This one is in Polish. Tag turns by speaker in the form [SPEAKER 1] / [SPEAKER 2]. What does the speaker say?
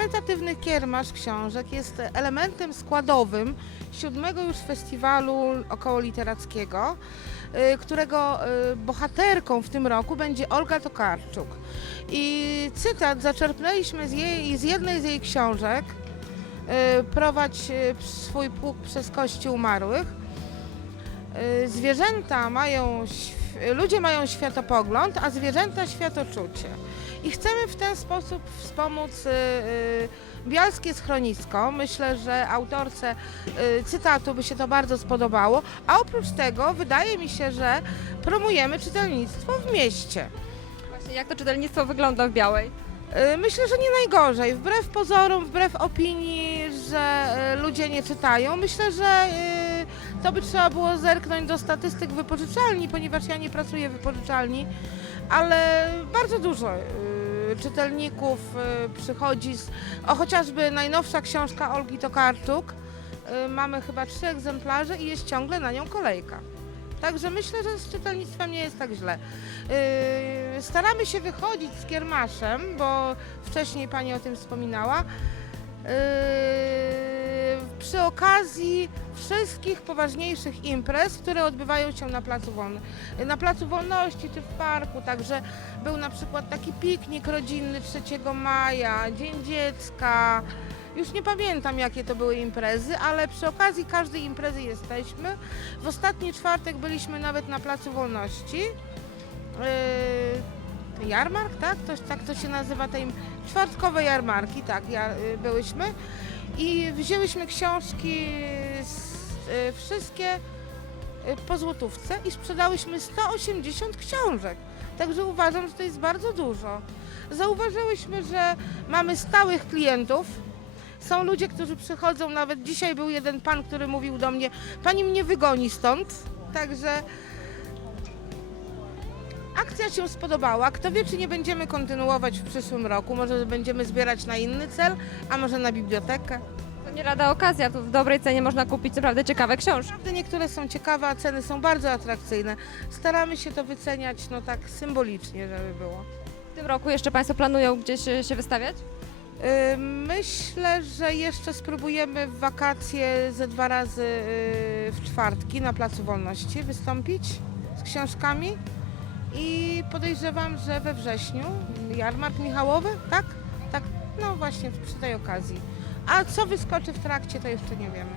[SPEAKER 1] charytatywny kiermasz książek jest elementem składowym siódmego już festiwalu okołoliterackiego, y, którego y, bohaterką w tym roku będzie Olga Tokarczuk. I cytat zaczerpnęliśmy z, jej, z jednej z jej książek, y, Prowadź swój pług przez kości umarłych. Zwierzęta mają, ludzie mają światopogląd, a zwierzęta światoczucie. I chcemy w ten sposób wspomóc y, y, Bialskie Schronisko. Myślę, że autorce y, cytatu by się to bardzo spodobało. A oprócz tego wydaje mi się, że promujemy czytelnictwo w mieście.
[SPEAKER 2] Właśnie jak to czytelnictwo wygląda w Białej?
[SPEAKER 1] Myślę, że nie najgorzej. Wbrew pozorom, wbrew opinii, że ludzie nie czytają, myślę, że to by trzeba było zerknąć do statystyk wypożyczalni, ponieważ ja nie pracuję w wypożyczalni, ale bardzo dużo czytelników y, przychodzi z, o chociażby najnowsza książka Olgi Tokarczuk. y, Mamy chyba trzy egzemplarze i jest ciągle na nią kolejka. Także myślę, że z czytelnictwem nie jest tak źle. Staramy się wychodzić z kiermaszem, bo wcześniej Pani o tym wspominała. Przy okazji wszystkich poważniejszych imprez, które odbywają się na Placu, Wolny, na Placu Wolności czy w parku. Także był na przykład taki piknik rodzinny 3 maja, Dzień Dziecka. Już nie pamiętam jakie to były imprezy, ale przy okazji każdej imprezy jesteśmy. W ostatni czwartek byliśmy nawet na Placu Wolności. Yy, jarmark, tak? To, tak to się nazywa, tej czwartkowe jarmarki, tak, ja, y, byłyśmy. I wzięłyśmy książki z, y, wszystkie y, po złotówce i sprzedałyśmy 180 książek. Także uważam, że to jest bardzo dużo. Zauważyłyśmy, że mamy stałych klientów. Są ludzie, którzy przychodzą, nawet dzisiaj był jeden pan, który mówił do mnie, pani mnie wygoni stąd. Także akcja się spodobała. Kto wie, czy nie będziemy kontynuować w przyszłym roku. Może będziemy zbierać na inny cel, a może na bibliotekę.
[SPEAKER 2] To nie lada okazja, tu w dobrej cenie można kupić naprawdę ciekawe książki.
[SPEAKER 1] Naprawdę niektóre są ciekawe, a ceny są bardzo atrakcyjne. Staramy się to wyceniać no tak symbolicznie, żeby było.
[SPEAKER 2] W tym roku jeszcze Państwo planują gdzieś e, się wystawiać?
[SPEAKER 1] Yy, Myślę, że jeszcze spróbujemy w wakacje ze dwa razy yy, w czwartki na Placu Wolności wystąpić z książkami i podejrzewam, że we wrześniu jarmark Michałowy, tak? Tak, no właśnie przy tej okazji. A co wyskoczy w trakcie, to jeszcze nie wiemy.